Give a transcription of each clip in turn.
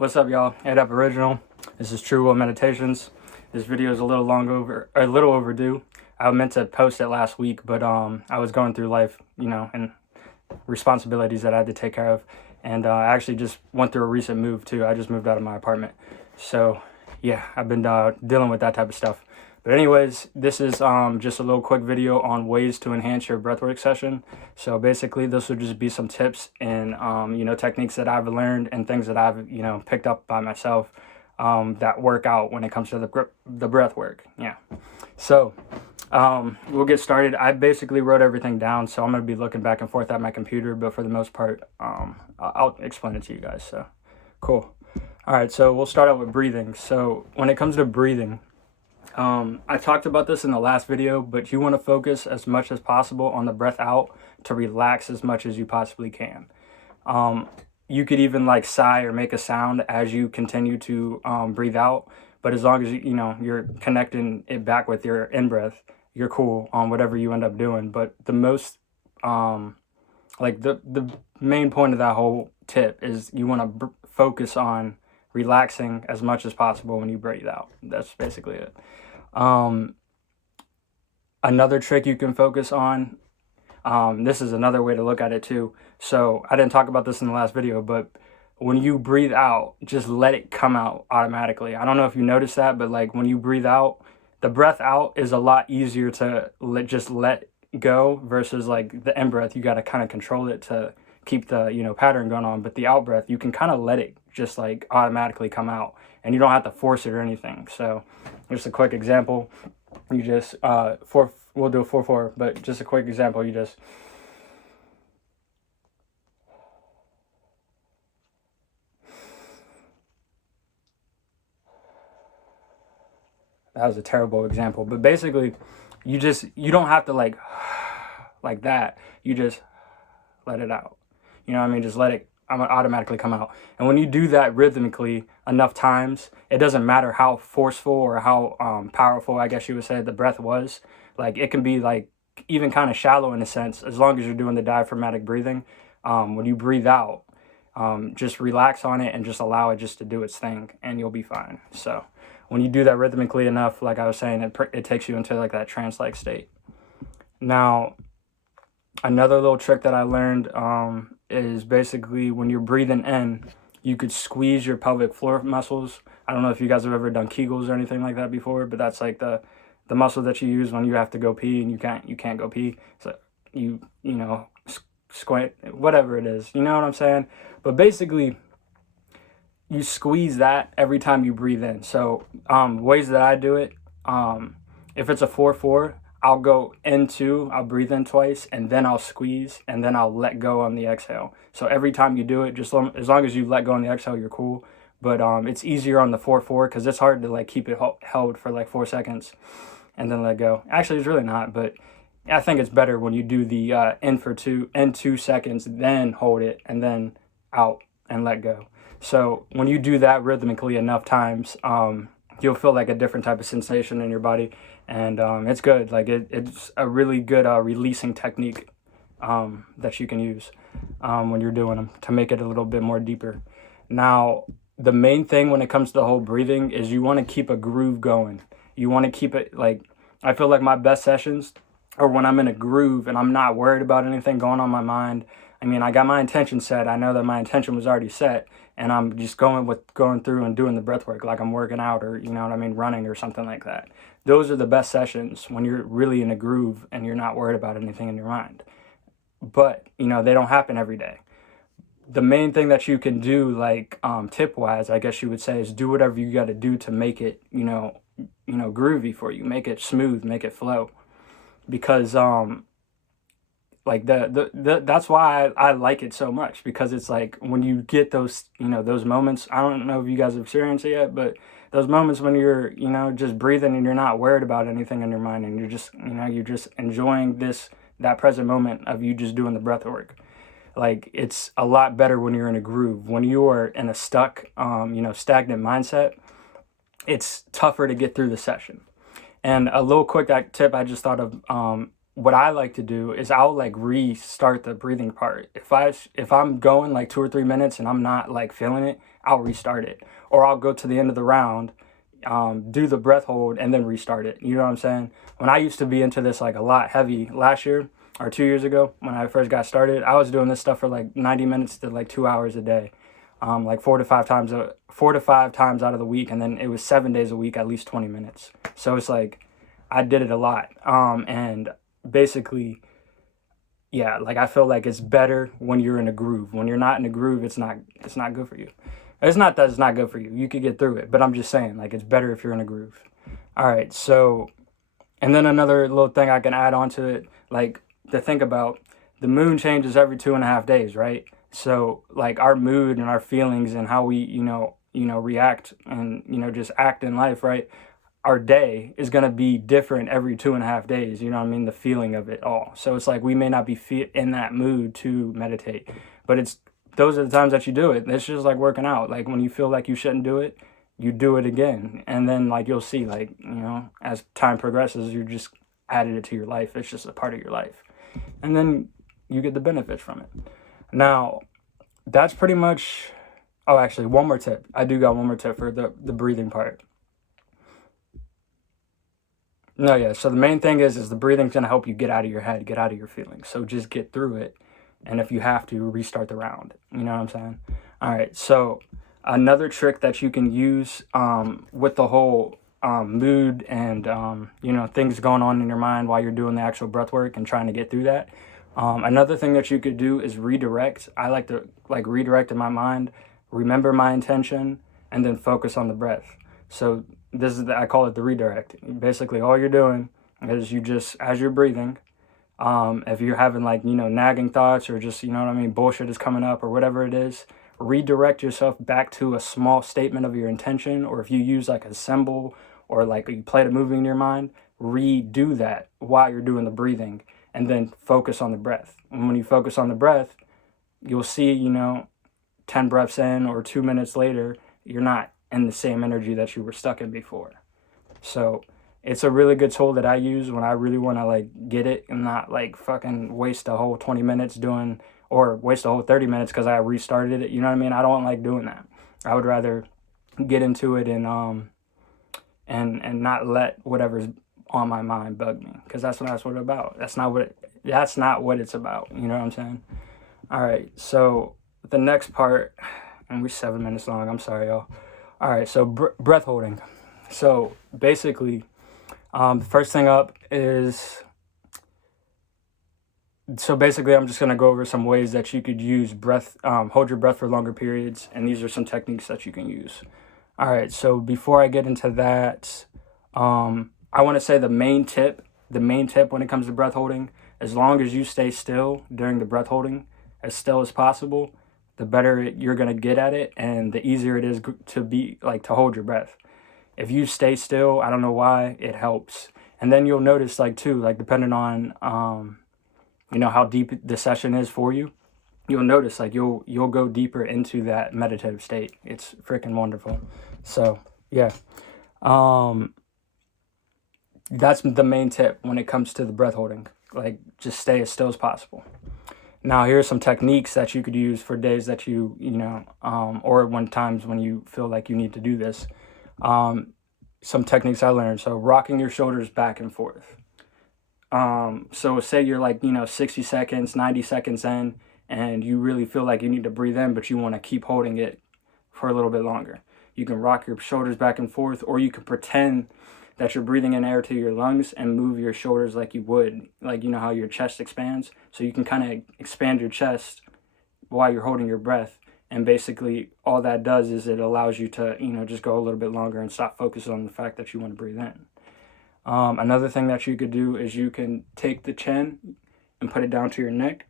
What's up, y'all? Head Up Original. This is True Will Meditations. This video is a little overdue. I meant to post it last week, but I was going through life, and responsibilities that I had to take care of, and I actually just went through a recent move too. I just moved out of my apartment, so yeah, I've been dealing with that type of stuff. But anyways, this is just a little quick video on ways to enhance your breathwork session. So basically, this will just be some tips and techniques that I've learned and things that I've picked up by myself that work out when it comes to the breathwork. Yeah. So we'll get started. I basically wrote everything down, so I'm gonna be looking back and forth at my computer. But for the most part, I'll explain it to you guys. So cool. All right. So we'll start out with breathing. So when it comes to breathing, I talked about this in the last video, but you want to focus as much as possible on the breath out to relax as much as you possibly can. You could even like sigh or make a sound as you continue to breathe out, but as long as you're connecting it back with your in-breath, you're cool on whatever you end up doing. But the most the main point of that whole tip is you want to focus on relaxing as much as possible when you breathe out. That's basically it. Another trick you can focus on, this is another way to look at it too. So I didn't talk about this in the last video, but when you breathe out, just let it come out automatically. I don't know if you noticed that, but like when you breathe out, the breath out is a lot easier to just let go versus like the in breath. You got to kind of control it to keep the pattern going on, but the out breath, you can kind of let it just like automatically come out, and you don't have to force it or anything. So just a quick example, you just we'll do a 4-4, but just a quick example, you just that was a terrible example, but basically you don't have to like that, you just let it out. Just let it automatically come out. And when you do that rhythmically enough times, it doesn't matter how forceful or how powerful, I guess you would say, the breath was. Like it can be like even kind of shallow in a sense, as long as you're doing the diaphragmatic breathing. When you breathe out, just relax on it and just allow it just to do its thing, and you'll be fine. So when you do that rhythmically enough, like I was saying, it takes you into like that trance-like state. Now, another little trick that I learned is basically when you're breathing in, you could squeeze your pelvic floor muscles. I don't know if you guys have ever done Kegels or anything like that before, but that's like the muscle that you use when you have to go pee and you can't go pee. So you squint, whatever it is, you know what I'm saying? But basically, you squeeze that every time you breathe in. So ways that I do it, if it's a 4-4, I'll breathe in twice, and then I'll squeeze, and then I'll let go on the exhale. So every time you do it, just as long as you let go on the exhale, you're cool. But it's easier on the 4-4 because it's hard to like keep it held for like 4 seconds and then let go. Actually, it's really not, but I think it's better when you do the in 2 seconds, then hold it, and then out and let go. So when you do that rhythmically enough times, you'll feel like a different type of sensation in your body, and it's good. Like it's a really good releasing technique that you can use when you're doing them to make it a little bit more deeper. Now, the main thing when it comes to the whole breathing is you want to keep a groove going. You want to keep it like, I feel like my best sessions are when I'm in a groove and I'm not worried about anything going on in my mind. I mean, I got my intention set. I know that my intention was already set, and I'm just going through and doing the breath work like I'm working out, or running or something like that. Those are the best sessions when you're really in a groove and you're not worried about anything in your mind. But they don't happen every day. The main thing that you can do, like tip wise, I guess you would say, is do whatever you got to do to make it groovy for you, make it smooth, make it flow, because like that's why I like it so much, because it's like when you get those those moments, I don't know if you guys have experienced it yet, but those moments when you're just breathing and you're not worried about anything in your mind, and you're just you're just enjoying that present moment of you just doing the breath work. Like it's a lot better when you're in a groove. When you are in a stuck stagnant mindset, it's tougher to get through the session. And a little quick tip I just thought of, what I like to do is I'll like restart the breathing part. If I'm going like 2 or 3 minutes and I'm not like feeling it, I'll restart it, or I'll go to the end of the round, do the breath hold, and then restart it. You know what I'm saying? When I used to be into this like a lot heavy last year or 2 years ago when I first got started, I was doing this stuff for like 90 minutes to like 2 hours a day, like 4 to 5 times out of the week, and then it was 7 days a week, at least 20 minutes. So it's like I did it a lot, and basically, yeah, like I feel like it's better when you're in a groove. When you're not in a groove, it's not good for you. It's not that it's not good for you. You could get through it, but I'm just saying, like, it's better if you're in a groove. All right, so, and then another little thing I can add on to it, like, to think about, the moon changes every 2.5 days, right? So, like, our mood and our feelings and how we, react and, just act in life, right? Our day is going to be different every 2.5 days. You know what I mean? The feeling of it all. So it's like we may not be in that mood to meditate, but those are the times that you do it. It's just like working out. Like when you feel like you shouldn't do it, you do it again. And then like you'll see, like, as time progresses, you just added it to your life. It's just a part of your life. And then you get the benefits from it. Now, that's pretty much, oh, actually, one more tip. I do got one more tip for the breathing part. No, yeah. So the main thing is the breathing's gonna help you get out of your head, get out of your feelings. So just get through it, and if you have to, restart the round. You know what I'm saying? All right. So another trick that you can use with the whole mood and things going on in your mind while you're doing the actual breath work and trying to get through that. Another thing that you could do is redirect. I like to redirect in my mind, remember my intention, and then focus on the breath. So I call it the redirect. Basically, all you're doing is you just, as you're breathing, if you're having like, nagging thoughts or just, bullshit is coming up or whatever it is, redirect yourself back to a small statement of your intention. Or if you use like a symbol or like you played a movie in your mind, redo that while you're doing the breathing and then focus on the breath. And when you focus on the breath, you'll see, 10 breaths in or 2 minutes later, you're not in the same energy that you were stuck in before. So it's a really good tool that I use when I really want to like get it and not like fucking waste a whole 20 minutes doing, or waste a whole 30 minutes because I restarted it. You know what I mean? I don't like doing that. I would rather get into it and not let whatever's on my mind bug me, because that's what it's about. That's not what it's about. You know what I'm saying? All right. So the next part, and we're 7 minutes long. I'm sorry, y'all. All right, so breath holding. So basically, first thing up is, I'm just going to go over some ways that you could use breath, hold your breath for longer periods, and these are some techniques that you can use. All right, so before I get into that, I want to say the main tip when it comes to breath holding, as long as you stay still during the breath holding, as still as possible, the better you're going to get at it and the easier it is to hold your breath. If you stay still, I don't know why, it helps. And then you'll notice depending on, how deep the session is for you, you'll notice you'll go deeper into that meditative state. It's freaking wonderful. So yeah, that's the main tip when it comes to the breath holding. Like just stay as still as possible. Now, here's some techniques that you could use for days that or times when you feel like you need to do this. Some techniques I learned. So rocking your shoulders back and forth. So say you're 60 seconds, 90 seconds in, and you really feel like you need to breathe in, but you want to keep holding it for a little bit longer. You can rock your shoulders back and forth, or you can pretend that you're breathing in air to your lungs and move your shoulders like you would, how your chest expands. So you can kind of expand your chest while you're holding your breath. And basically all that does is it allows you to, just go a little bit longer and stop focusing on the fact that you want to breathe in. Another thing that you could do is you can take the chin and put it down to your neck.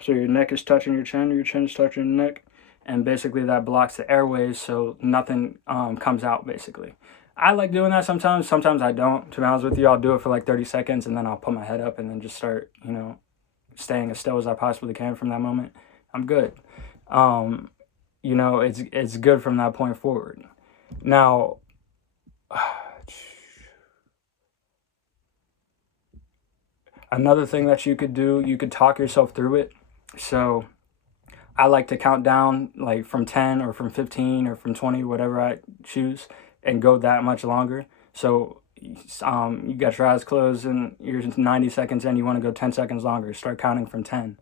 So your neck is touching your chin is touching your neck. And basically that blocks the airways so nothing comes out basically. I like doing that sometimes. Sometimes I don't. To be honest with you, I'll do it for like 30 seconds and then I'll put my head up and then just start, staying as still as I possibly can from that moment. I'm good. It's good from that point forward. Now, Another thing that you could do, you could talk yourself through it. So I like to count down like from 10 or from 15 or from 20, whatever I choose, and go that much longer. So you got your eyes closed and you're 90 seconds in, you want to go 10 seconds longer, start counting from 10.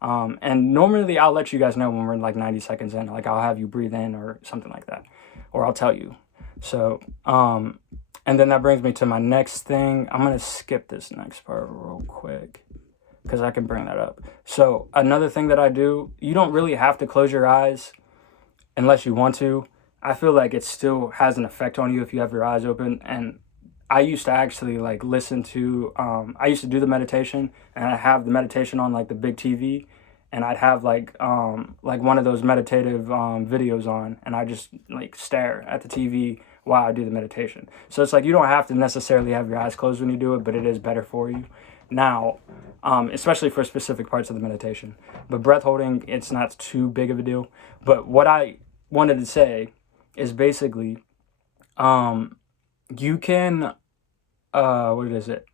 And normally I'll let you guys know when we're like 90 seconds in, like I'll have you breathe in or something like that, or I'll tell you. So, and then that brings me to my next thing. I'm going to skip this next part real quick because I can bring that up. So another thing that I do, you don't really have to close your eyes unless you want to. I feel like it still has an effect on you if you have your eyes open. And I used to actually like listen to, I used to do the meditation, and I have the meditation on like the big TV, and I'd have like one of those meditative videos on, and I just like stare at the TV while I do the meditation. So it's like you don't have to necessarily have your eyes closed when you do it, but it is better for you. Now, especially for specific parts of the meditation. But breath holding, it's not too big of a deal. But what I wanted to say is basically, you can, what is it?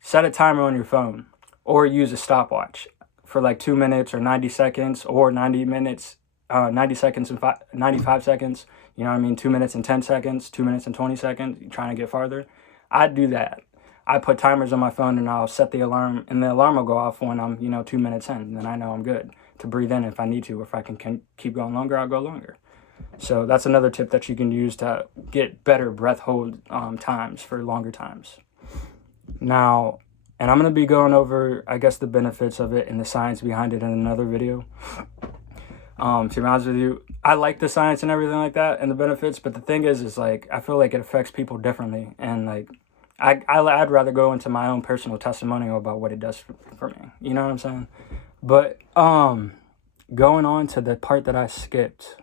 Set a timer on your phone or use a stopwatch for like 2 minutes or 90 seconds or 90 minutes, 90 seconds and 95 seconds. You know what I mean? 2 minutes and 10 seconds, 2 minutes and 20 seconds. You're trying to get farther. I'd do that. I put timers on my phone and I'll set the alarm, and the alarm will go off when I'm, 2 minutes in. And then I know I'm good to breathe in if I need to, or if I can keep going longer, I'll go longer. So that's another tip that you can use to get better breath hold times for longer times. Now, and I'm going to be going over, I guess, the benefits of it and the science behind it in another video. To be honest with you, I like the science and everything like that and the benefits, but the thing is like, I feel like it affects people differently. And like, I'd rather go into my own personal testimonial about what it does for me. You know what I'm saying? But going on to the part that I skipped.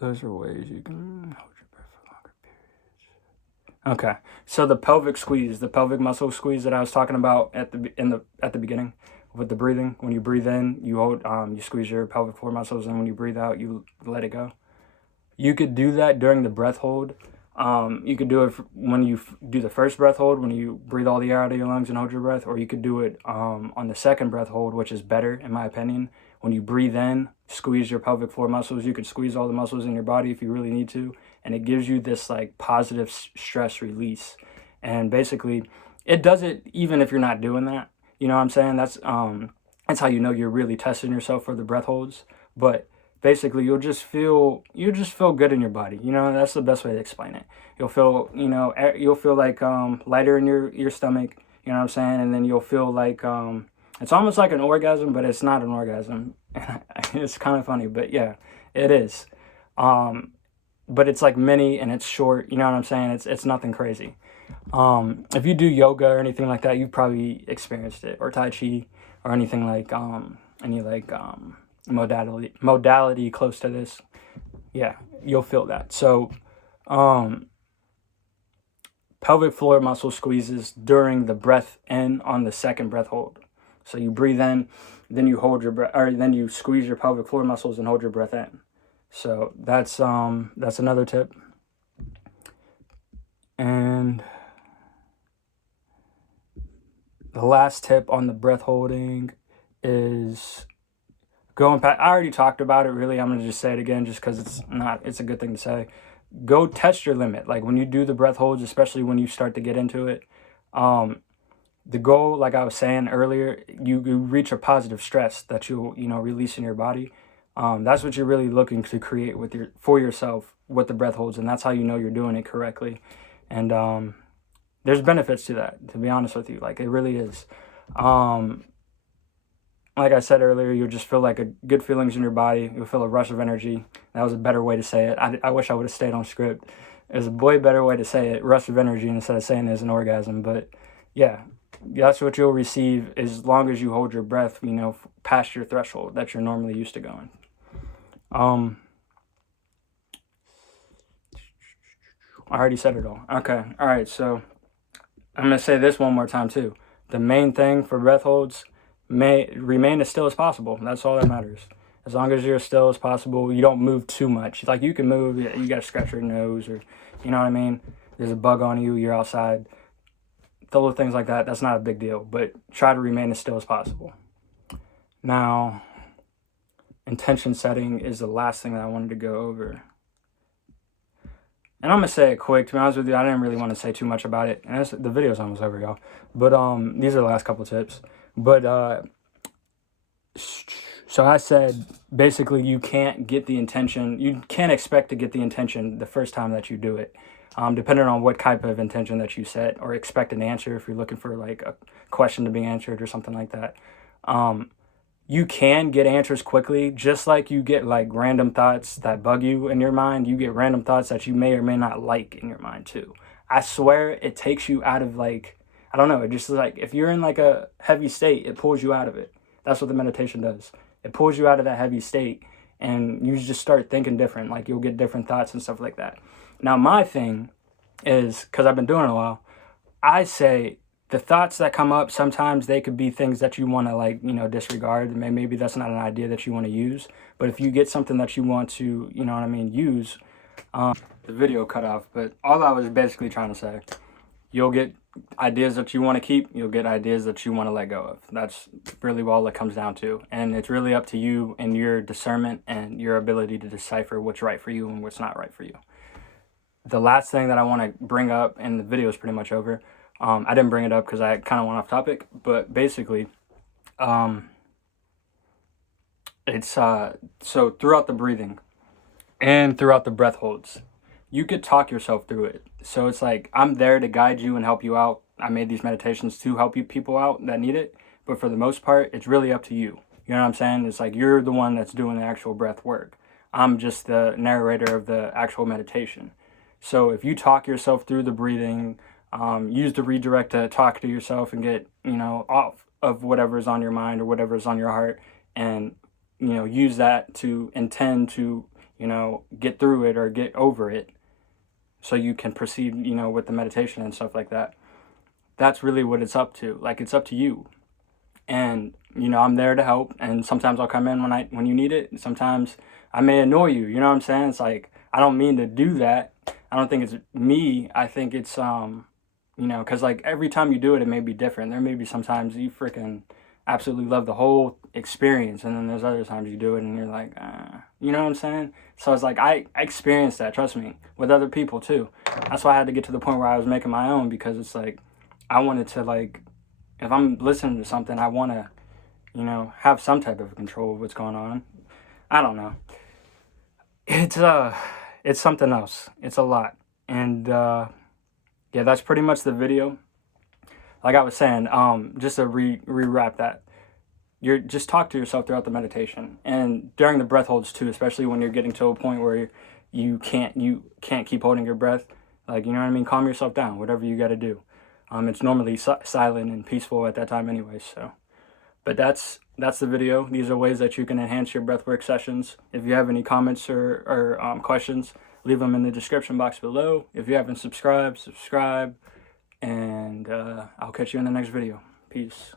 Those are ways you can hold your breath for longer periods. Okay, so the pelvic squeeze, the pelvic muscle squeeze that I was talking about at the beginning with the breathing. When you breathe in, you hold, you squeeze your pelvic floor muscles, and when you breathe out, you let it go. You could do that during the breath hold. You could do it when you do the first breath hold, when you breathe all the air out of your lungs and hold your breath, or you could do it on the second breath hold, which is better in my opinion. When you breathe in, squeeze your pelvic floor muscles. You could squeeze all the muscles in your body if you really need to, and it gives you this like positive stress release. And basically, it does it even if you're not doing that. You know what I'm saying? That's how you know you're really testing yourself for the breath holds. But basically, you'll just feel good in your body. You know, that's the best way to explain it. You'll feel, you'll feel like lighter in your stomach. You know what I'm saying? And then you'll feel like it's almost like an orgasm, but it's not an orgasm. It's kind of funny, but yeah, it is. But it's like mini and it's short. You know what I'm saying? It's nothing crazy. If you do yoga or anything like that, you've probably experienced it, or Tai Chi, or anything like any like modality close to this. Yeah, you'll feel that. So pelvic floor muscle squeezes during the breath in on the second breath hold. So you breathe in, then you hold your breath, or then you squeeze your pelvic floor muscles and hold your breath in. So that's another tip. And the last tip on the breath holding is going past. I already talked about it, really. I'm going to just say it again just because it's a good thing to say. Go test your limit. Like when you do the breath holds, especially when you start to get into it, the goal, like I was saying earlier, you reach a positive stress that you'll, release in your body. That's what you're really looking to create for yourself with the breath holds, and that's how you know you're doing it correctly. And there's benefits to that, to be honest with you. Like, it really is. Like I said earlier, you'll just feel like good feelings in your body. You'll feel a rush of energy. That was a better way to say it. I wish I would have stayed on script. It was a way better way to say it, rush of energy, instead of saying it's an orgasm. But yeah, that's what you'll receive as long as you hold your breath, past your threshold that you're normally used to going. I already said it all. Okay. All right. So I'm going to say this one more time too. The main thing for breath holds may remain as still as possible. That's all that matters. As long as you're as still as possible, you don't move too much. Like, you can move, you got to scratch your nose, or, you know what I mean? There's a bug on you, you're outside. The little things like that, that's not a big deal, but try to remain as still as possible. Now, intention setting is the last thing that I wanted to go over. And I'm going to say it quick. To be honest with you, I didn't really want to say too much about it. And the video's almost over, y'all. But these are the last couple tips. But so I said, basically, you can't get the intention. You can't expect to get the intention the first time that you do it. Depending on what type of intention that you set or expect an answer, if you're looking for like a question to be answered or something like that. You can get answers quickly, just like you get like random thoughts that bug you in your mind. You get random thoughts that you may or may not like in your mind too. I swear it takes you out of like, I don't know, it just like, if you're in like a heavy state, it pulls you out of it. That's what the meditation does. It pulls you out of that heavy state and you just start thinking different. Like, you'll get different thoughts and stuff like that. Now, my thing is, because I've been doing it a while, I say, the thoughts that come up, sometimes they could be things that you want to, like, you know, disregard. Maybe that's not an idea that you want to use. But if you get something that you want to, you know what I mean, use, the video cut off. But all I was basically trying to say, you'll get ideas that you want to keep. You'll get ideas that you want to let go of. That's really all it comes down to. And it's really up to you and your discernment and your ability to decipher what's right for you and what's not right for you. The last thing that I want to bring up, and the video is pretty much over. I didn't bring it up because I kind of went off topic, but basically, it's so throughout the breathing and throughout the breath holds, you could talk yourself through it. So it's like, I'm there to guide you and help you out. I made these meditations to help you people out that need it, but for the most part, it's really up to you. You know what I'm saying? It's like, you're the one that's doing the actual breath work. I'm just the narrator of the actual meditation. So if you talk yourself through the breathing, use the redirect to talk to yourself and get, you know, off of whatever's on your mind or whatever's on your heart, and, you know, use that to intend to, you know, get through it or get over it so you can proceed, you know, with the meditation and stuff like that. That's really what it's up to. Like, it's up to you. And, you know, I'm there to help, and sometimes I'll come in when you need it. Sometimes I may annoy you, you know what I'm saying? It's like, I don't mean to do that. I don't think it's me. I think it's, you know, because like every time you do it, it may be different. There may be sometimes you freaking absolutely love the whole experience, and then there's other times you do it and you're like, you know what I'm saying? So it's like, I experienced that, trust me, with other people too. That's why I had to get to the point where I was making my own, because it's like, I wanted to, like, if I'm listening to something, I want to, you know, have some type of control of what's going on. I don't know. It's something else. It's a lot. And, yeah, that's pretty much the video. Like I was saying, just to re-wrap that, you're just talk to yourself throughout the meditation and during the breath holds too, especially when you're getting to a point where you can't keep holding your breath. Like, you know what I mean? Calm yourself down, whatever you got to do. It's normally silent and peaceful at that time anyway, so. But that's the video. These are ways that you can enhance your breathwork sessions. If you have any comments or questions, leave them in the description box below. If you haven't subscribed, subscribe. And I'll catch you in the next video. Peace.